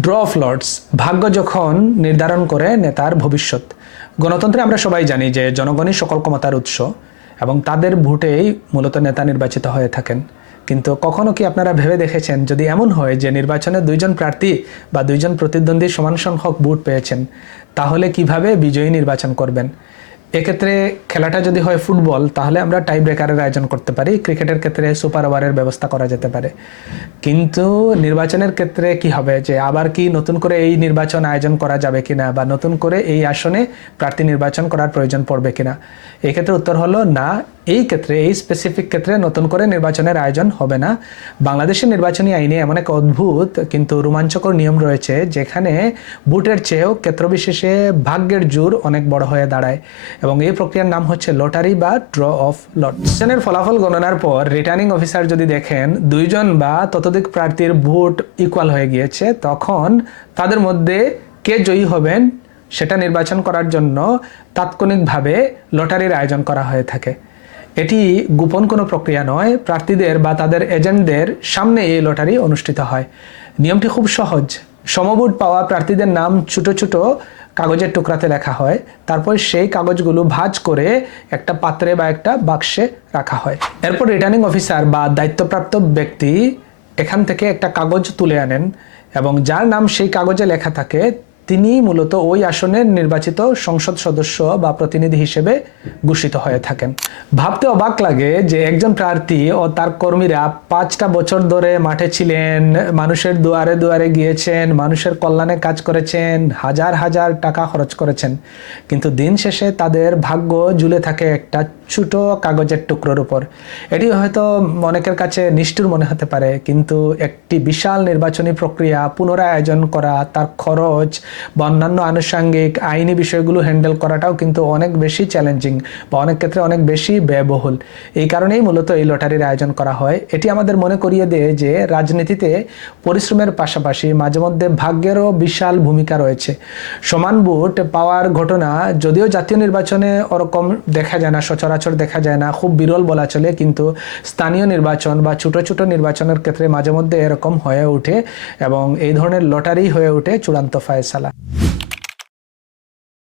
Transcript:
Draw of Lords, ভাগ্য যখন নির্ধারণ করে নেতার ভবিষ্যৎ। গণতন্ত্রে আমরা সবাই জানি যে জনগণই সকল ক্ষমতার উৎস এবং তাদের ভোটেই মূলত নেতা নির্বাচিত হয়ে থাকেন। কিন্তু কখনো কি আপনারা ভেবে দেখেছেন যদি এমন হয় যে নির্বাচনে দুইজন প্রার্থী বা দুইজন প্রতিদ্বন্দ্বী সমান সংখ্যক ভোট পেয়েছেন, তাহলে কিভাবে বিজয়ী নির্বাচন করবেন? এক্ষেত্রে খেলাটা যদি হয় ফুটবল, তাহলে আমরা টাই ব্রেকারের আয়োজন করতে পারি। ক্রিকেটের ক্ষেত্রে সুপার ওভারের ব্যবস্থা করা যেতে পারে। কিন্তু নির্বাচনের ক্ষেত্রে কি হবে, যে আবার কি নতুন করে এই নির্বাচন আয়োজন করা যাবে কিনা, বা নতুন করে এই আসনে প্রার্থী নির্বাচন করার প্রয়োজন পড়বে কিনা? এই ক্ষেত্রে উত্তর হলো না। এই ক্ষেত্রে, এই স্পেসিফিক ক্ষেত্রে নতুন করে নির্বাচনের আয়োজন হবে না। বাংলাদেশের নির্বাচনী আইনে এমন এক অদ্ভুত কিন্তু রোমাঞ্চকর নিয়ম রয়েছে, যেখানে ভোটের চেয়েও ক্ষেত্রবিশেষে ভাগ্যের জোর অনেক বড় হয়ে দাঁড়ায়, এবং এই প্রক্রিয়ার নাম হচ্ছে লটারি বা ড্র অফ লট। ইলেকশনের ফলাফল গণনার পর রিটার্নিং অফিসার যদি দেখেন দুইজন বা ততোধিক প্রার্থীর ভোট ইকুয়াল হয়ে গিয়েছে, তখন তাদের মধ্যে কে জয়ী হবেন সেটা নির্বাচন করার জন্য তাৎক্ষণিকভাবে লটারির আয়োজন করা হয়ে থাকে। এটি গোপন কোনো প্রক্রিয়া নয়, প্রার্থীদের বা তাদের এজেন্টদের সামনে এই লটারি অনুষ্ঠিত হয়। নিয়মটি খুব সহজ। সমভোট পাওয়া প্রার্থীদের নাম ছোট ছোট কাগজের টুকরাতে লেখা হয়, তারপর সেই কাগজগুলো ভাঁজ করে একটা পাত্রে বা একটা বাক্সে রাখা হয়। এরপর রিটার্নিং অফিসার বা দায়িত্বপ্রাপ্ত ব্যক্তি এখান থেকে একটা কাগজ তুলে আনেন, এবং যার নাম সেই কাগজে লেখা থাকে তিনি মূলত ওই আসনের নির্বাচিত সংসদ সদস্য বা প্রতিনিধি হিসেবে ঘোষিত হয়ে থাকেন। ভাবতে অবাক লাগে যে একজন প্রার্থী ও তার কর্মীরা 5টা বছর ধরে মাঠে ছিলেন, মানুষের দুয়ারে দুয়ারে গিয়েছেন, মানুষের কল্যাণে কাজ করেছেন, হাজার হাজার টাকা খরচ করেছেন, কিন্তু দিন শেষে তাদের ভাগ্য ঝুলে থাকে একটা ছোট কাগজের টুকরোর উপর। এটি হয়তো অনেকের কাছে নিষ্ঠুর মনে হতে পারে, কিন্তু একটি বিশাল নির্বাচনী প্রক্রিয়া পুনরায় আয়োজন করা, তার খরচ বা অন্যান্য আনুষঙ্গিক আইনি বিষয়গুলো হ্যান্ডেল করাটাও কিন্তু অনেক বেশি চ্যালেঞ্জিং বা অনেক ক্ষেত্রে অনেক বেশি ব্যয়বহুল। এই কারণেই মূলত এই লটারির আয়োজন করা হয়। এটি আমাদের মনে করিয়ে দেয় যে রাজনীতিতে পরিশ্রমের পাশাপাশি মাঝে মধ্যে ভাগ্যেরও বিশাল ভূমিকা রয়েছে। সমান ভোট পাওয়ার ঘটনা যদিও জাতীয় নির্বাচনে ওরকম দেখা যায় না, সচরাচর দেখা যায় না, খুব বিরল বলা চলে, কিন্তু স্থানীয় নির্বাচন বা ছোট ছোট নির্বাচনের ক্ষেত্রে মাঝে মধ্যে এরকম হয়ে ওঠে, এবং এই ধরনের লটারি হয়ে ওঠে চূড়ান্ত ফয়সালা।